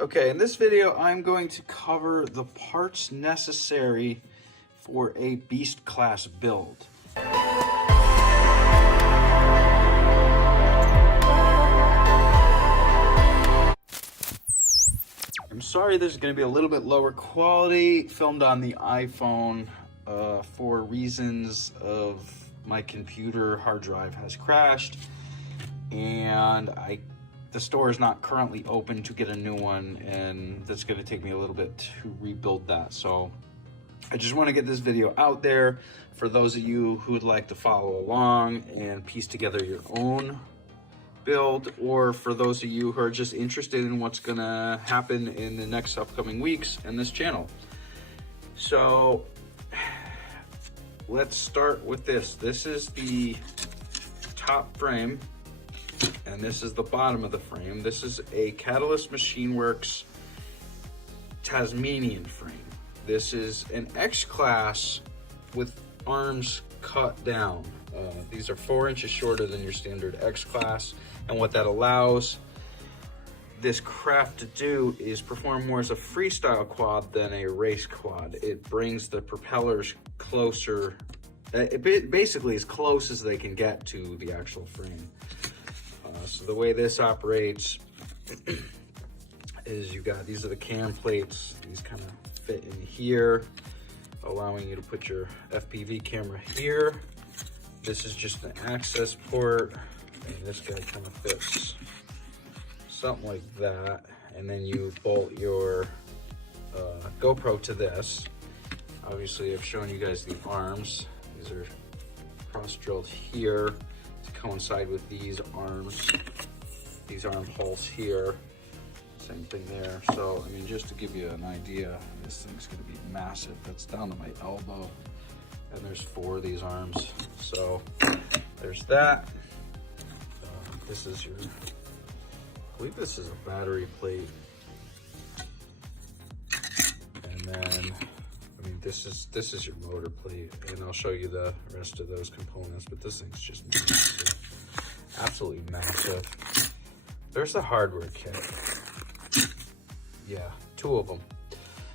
Okay, in this video, I'm going to cover the parts necessary for a beast class build. I'm sorry this is going to be a little bit lower quality, filmed on the iPhone for reasons of my computer hard drive has crashed, and the store is not currently open to get a new one, and that's going to take me a little bit to rebuild that. So I just want to get this video out there for those of you who would like to follow along and piece together your own build, or for those of you who are just interested in what's going to happen in the next upcoming weeks in this channel. So let's start with this. This is the top frame, and this is the bottom of the frame. This is a Catalyst Machine Works Tasmanian frame. This is an X class with arms cut down. These are 4 inches shorter than your standard X class, and what that allows this craft to do is perform more as a freestyle quad than a race quad. It brings the propellers closer, basically as close as they can get to the actual frame. So the way this operates is these are the cam plates. These kind of fit in here, allowing you to put your FPV camera here. This is just an access port, and this guy kind of fits something like that. And then you bolt your GoPro to this. Obviously, I've shown you guys the arms. These are cross-drilled here to coincide with these arms, these arm holes here. Same thing there. So, I mean, just to give you an idea, this thing's gonna be massive. That's down to my elbow. And there's 4 of these arms. So, there's that. This is your, I believe this is a battery plate. And then, I mean, this is your motor plate, and I'll show you the rest of those components, but this thing's just massive. Absolutely massive. There's the hardware kit. Yeah, 2 of them.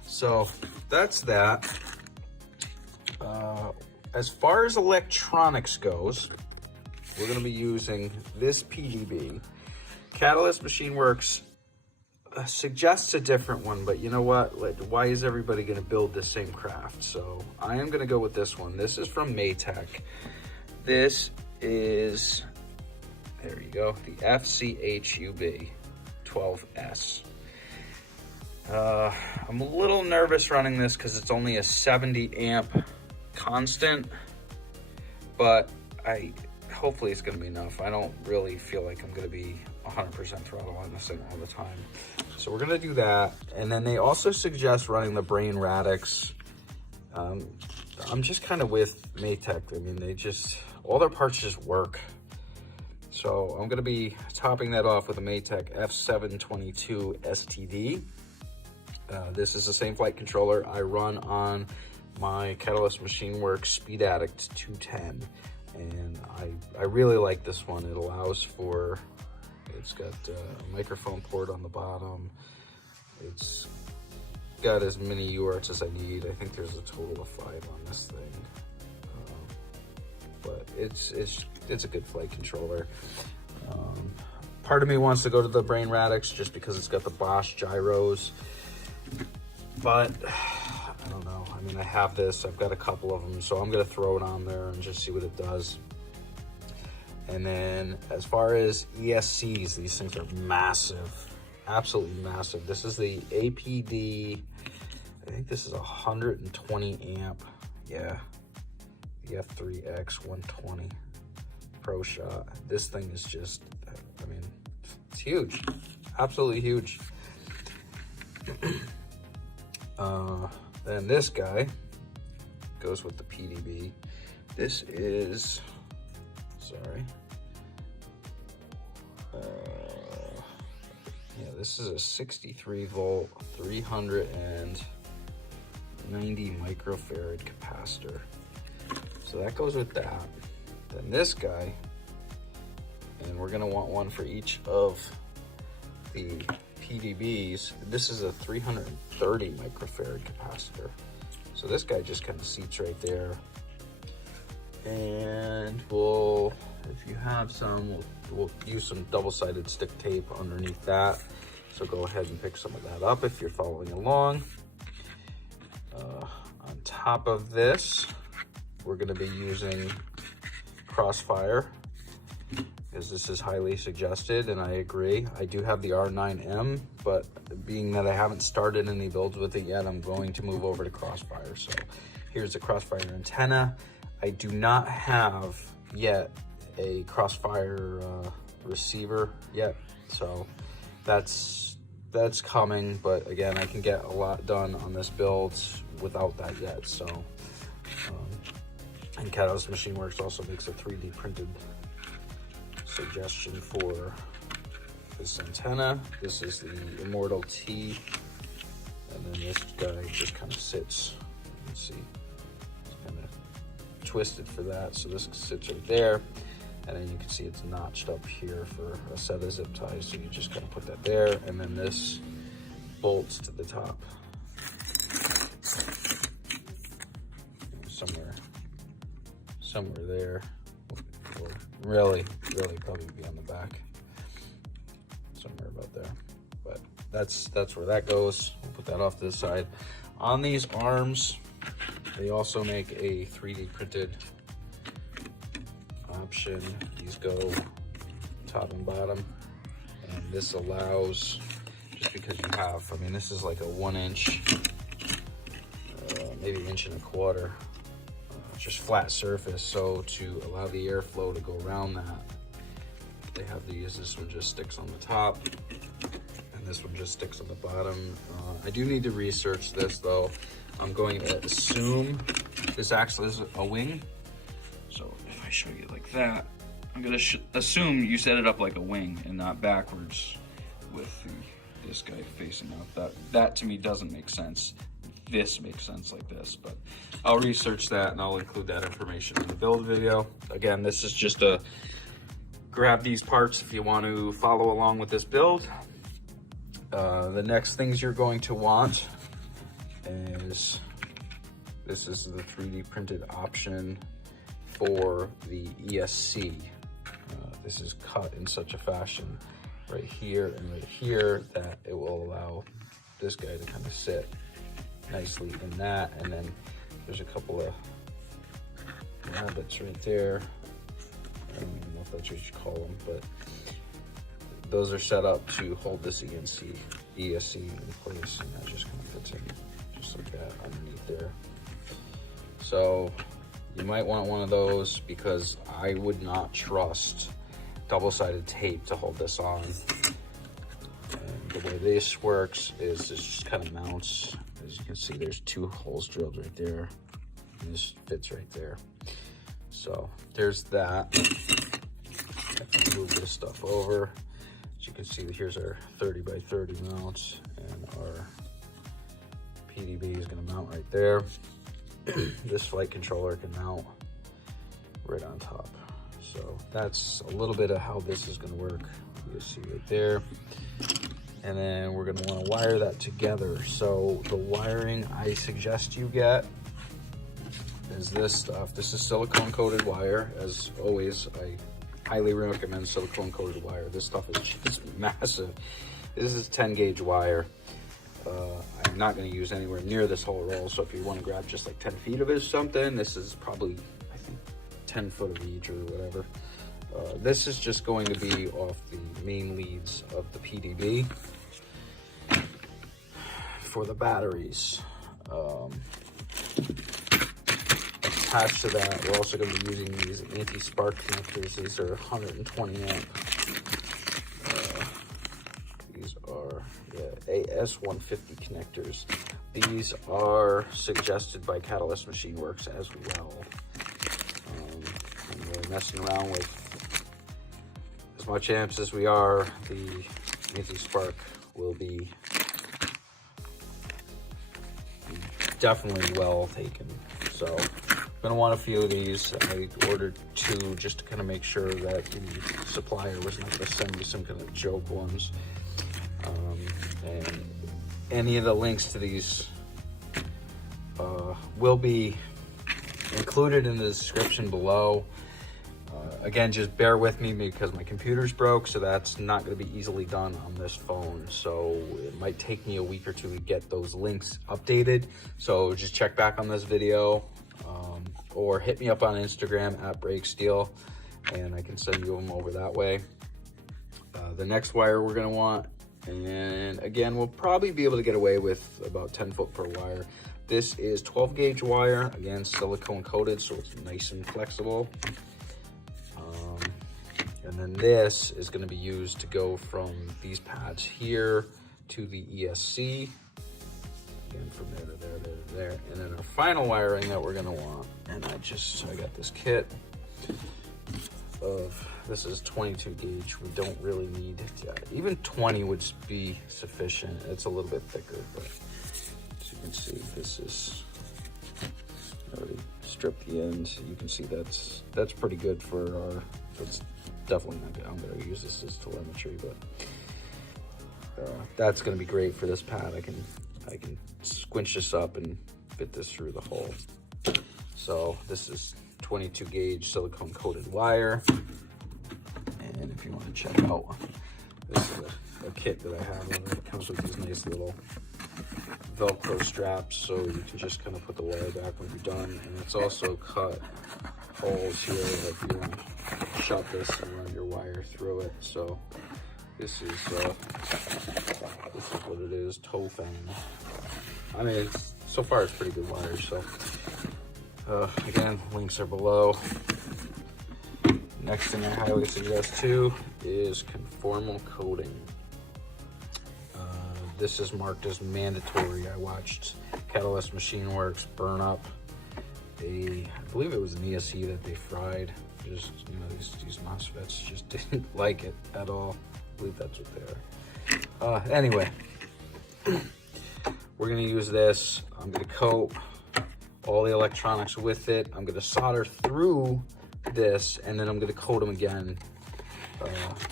So that's that. As far as electronics goes, we're gonna be using this PDB. Catalyst Machine Works suggests a different one, but you know what? Why is everybody gonna build the same craft? So I am gonna go with this one. This is from Maytech. This is, there you go, the FCHUB 12S. I'm a little nervous running this because it's only a 70 amp constant, but hopefully it's going to be enough. I don't really feel like I'm going to be 100% throttle on this thing all the time. So we're going to do that. And then they also suggest running the Brain Radix. I'm just kind of with Maytech. I mean, all their parts just work. So I'm going to be topping that off with a Maytech F722 STD. This is the same flight controller I run on my Catalyst Machine Works Speed Addict 210, and I really like this one. It allows for, it's got a microphone port on the bottom. It's got as many UARTs as I need. I think there's a total of 5 on this thing, but it's a good flight controller. Part of me wants to go to the Brain Radix just because it's got the Bosch gyros, but I don't know. I mean, I have this. I've got a couple of them, so I'm going to throw it on there and just see what it does. And then as far as ESCs, these things are massive, absolutely massive. This is the APD, I think this is 120 amp. Yeah, the F3X 120 Pro Shot. This thing is just, I mean, it's huge, absolutely huge. Then this guy goes with the PDB. This is, sorry. Yeah, this is a 63 volt, 390 microfarad capacitor. So that goes with that. Then this guy, and we're gonna want one for each of the PDBs. This is a 330 microfarad capacitor. So this guy just kind of seats right there. And if you have some, we'll use some double-sided stick tape underneath that. So go ahead and pick some of that up if you're following along. On top of this, we're going to be using Crossfire, because this is highly suggested, and I agree. I do have the R9M, but being that I haven't started any builds with it yet, I'm going to move over to Crossfire. So here's the Crossfire antenna. I do not have yet a Crossfire receiver yet, so that's coming. But again, I can get a lot done on this build without that yet. So and Catalyst Machine Works also makes a 3D printed suggestion for this antenna. This is the Immortal T, and then this guy just kind of sits. You can see it's kind of twisted for that, so this sits right there, and then you can see it's notched up here for a set of zip ties, so you just kind of put that there, and then this bolts to the top somewhere there, or really probably be on the back somewhere about there. But that's where that goes. We'll put that off to the side. On these arms, they also make a 3D printed option. These go top and bottom, and this allows, just because you have, I mean, this is like a 1 inch, maybe 1.25 inches, just flat surface. So to allow the airflow to go around that, they have these. This one just sticks on the top, and this one just sticks on the bottom. I do need to research this though. I'm going to assume this actually is a wing. So if I show you like that, I'm gonna assume you set it up like a wing and not backwards with this guy facing up. That to me doesn't make sense. This makes sense like this, but I'll research that and I'll include that information in the build video. Again, this is just a grab these parts if you want to follow along with this build. The next things you're going to want is, this is the 3D printed option for the ESC. This is cut in such a fashion right here and right here that it will allow this guy to kind of sit nicely in that. And then there's a couple of rabbits right there. I don't even know if that's what you call them, but those are set up to hold this ESC in place, and that just kind of fits in just like that underneath there. So you might want one of those, because I would not trust double-sided tape to hold this on. And the way this works is it just kind of mounts. As you can see, there's 2 holes drilled right there, and this fits right there. So there's that. Move this stuff over. As you can see, here's our 30 by 30 mounts, and our PDB is going to mount right there. This flight controller can mount right on top. So that's a little bit of how this is going to work. You see right there. And then we're going to want to wire that together. So the wiring I suggest you get is this stuff. This is silicone coated wire. As always, I highly recommend silicone coated wire. This stuff is just massive. This is 10 gauge wire. I'm not going to use anywhere near this whole roll. So if you want to grab just like 10 feet of it or something, this is probably, I think, 10 foot of each or whatever. This is just going to be off the main leads of the PDB. For the batteries, attached to that, we're also going to be using these anti-spark connectors. These are 120 amp. These are AS150 connectors. These are suggested by Catalyst Machine Works as well. And we're messing around with as much amps as we are. The anti-spark will be definitely well taken. So I'm gonna want a few of these. I ordered 2 just to kind of make sure that the supplier was not gonna send me some kind of joke ones. any of the links to these will be included in the description below. Again, just bear with me because my computer's broke, so that's not going to be easily done on this phone. So it might take me a week or two to get those links updated. So just check back on this video, or hit me up on Instagram at breaksteel, and I can send you them over that way. The next wire we're going to want, and again, we'll probably be able to get away with about 10 foot per wire. This is 12 gauge wire, again, silicone coated, so it's nice and flexible. And then this is going to be used to go from these pads here to the ESC. Again, from there to there, there to there. And then our final wiring that we're going to want, and I got this kit of, this is 22 gauge. We don't really need, even 20 would be sufficient. It's a little bit thicker, but as you can see, this is already stripped the ends. You can see that's pretty good for our, that's definitely not good. I'm going to use this as telemetry, but that's going to be great for this pad. I can squinch this up and fit this through the hole. So this is 22 gauge silicone coated wire. And if you want to check out, this is a kit that I have. It comes with these nice little Velcro straps, so you can just kind of put the wire back when you're done. And it's also cut holes here if you want to shut this and run your wire through it. So this is what it is, toe fan. I mean, so far it's pretty good wire. So again, links are below. Next thing I highly suggest too is conformal coating. This is marked as mandatory. I watched Catalyst Machine Works burn up I believe it was an ESC that they fried. Just, you know, these MOSFETs just didn't like it at all. I believe that's what they are. Anyway, we're gonna use this. I'm gonna coat all the electronics with it. I'm gonna solder through this, and then I'm gonna coat them again.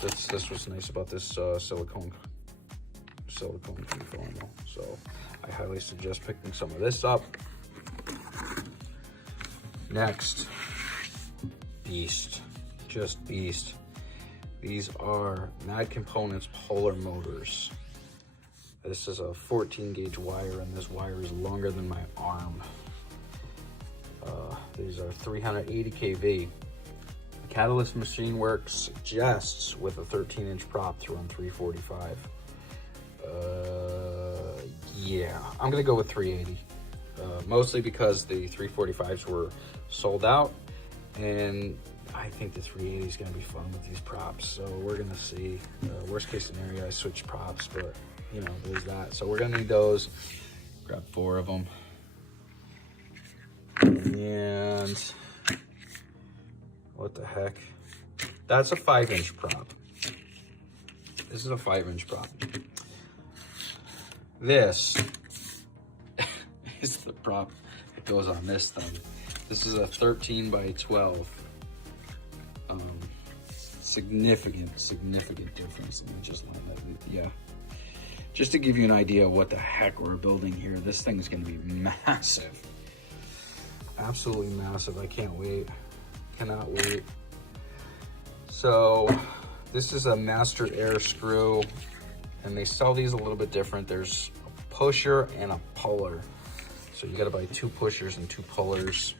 This was nice about this silicone conformal. So I highly suggest picking some of this up. Next, beast, just beast. These are Mad Components polar motors. This is a 14 gauge wire, and this wire is longer than my arm. These are 380 kV. Catalyst Machine Works suggests with a 13-inch prop to run 345. Yeah, I'm gonna go with 380. Mostly because the 345s were sold out, and I think the 380 is gonna be fun with these props. So we're gonna see. Worst case scenario, I switch props, but you know, there's that. So we're gonna need those. Grab 4 of them. And what the heck? That's a 5-inch prop. This is a 5-inch prop. This is the prop that goes on this thing. This is a 13 by 12. Significant difference. Let me just line that. Yeah. Just to give you an idea of what the heck we're building here, this thing is going to be massive. Absolutely massive. I can't wait. Cannot wait. So this is a master air screw, and they sell these a little bit different. There's a pusher and a puller. So you got to buy 2 pushers and 2 pullers.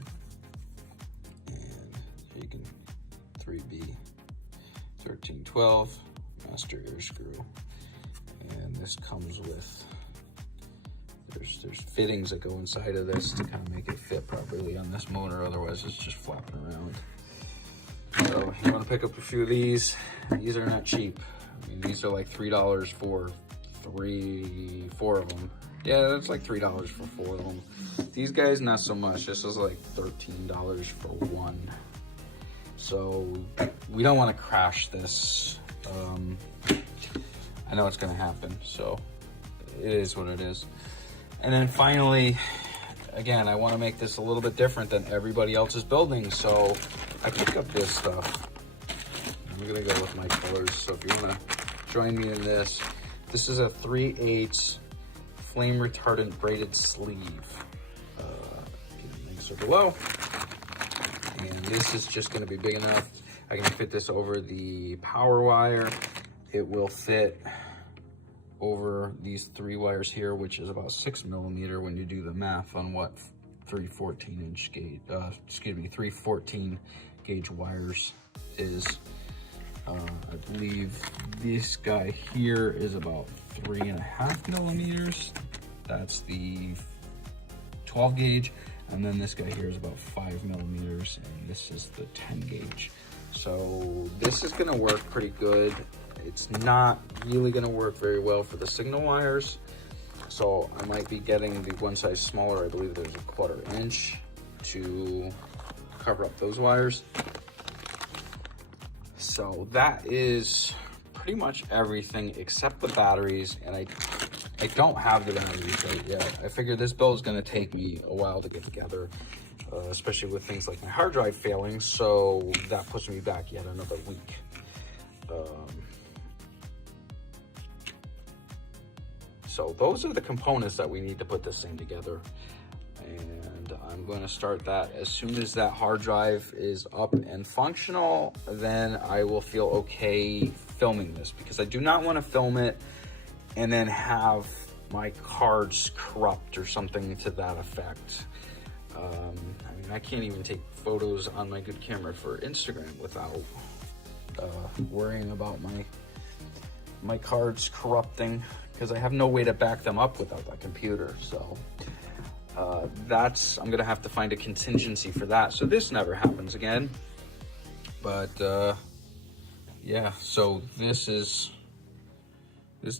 And you can 3B 1312 master air screw. And this comes with, there's fittings that go inside of this to kind of make it fit properly on this motor, otherwise it's just flapping around. So you want to pick up a few of these. These are not cheap. I mean, these are like $3 for 4 of them. Yeah, that's like $3 for 4 of them. These guys, not so much. This is like $13 for 1. So we don't want to crash this. I know it's going to happen, so it is what it is. And then finally, again, I want to make this a little bit different than everybody else's building, so I picked up this stuff. I'm going to go with my colors, so if you want to join me in this, this is a 3/8 flame retardant braided sleeve. Links are below. And this is just gonna be big enough. I can fit this over the power wire. It will fit over these 3 wires here, which is about 6mm when you do the math on what 314 gauge wires is. I believe this guy here is about 3.5mm. That's the 12 gauge. And then this guy here is about 5mm, and this is the 10 gauge. So this is gonna work pretty good. It's not really gonna work very well for the signal wires. So I might be getting the one size smaller. I believe there's a 1/4 inch to cover up those wires. So that is pretty much everything except the batteries, and I don't have the batteries right yet. I figured this build is gonna take me a while to get together, especially with things like my hard drive failing, so that puts me back yet another week. So those are the components that we need to put this thing together. And I'm going to start that as soon as that hard drive is up and functional. Then I will feel okay filming this, because I do not want to film it and then have my cards corrupt or something to that effect. I mean, I can't even take photos on my good camera for Instagram without worrying about my cards corrupting, because I have no way to back them up without that computer. So I'm gonna have to find a contingency for that, so this never happens again. But yeah, so this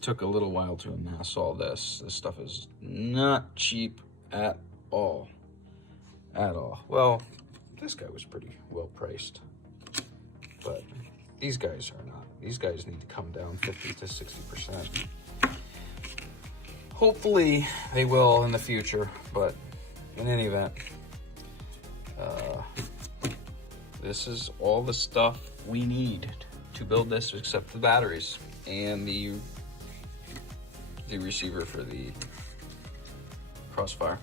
took a little while to amass all this. This stuff is not cheap at all. Well, this guy was pretty well priced, but these guys are not. These guys need to come down 50 to 60%. Hopefully they will in the future, but in any event, this is all the stuff we need to build this, except the batteries and the receiver for the Crossfire.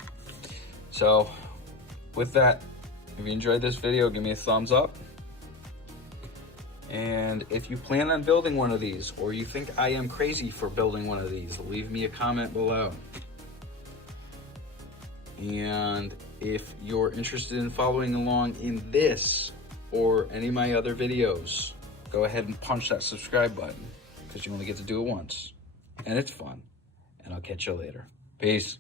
So with that, if you enjoyed this video, give me a thumbs up. And if you plan on building one of these, or you think I am crazy for building one of these, leave me a comment below. And if you're interested in following along in this or any of my other videos, go ahead and punch that subscribe button, because you only get to do it once. And it's fun. And I'll catch you later. Peace.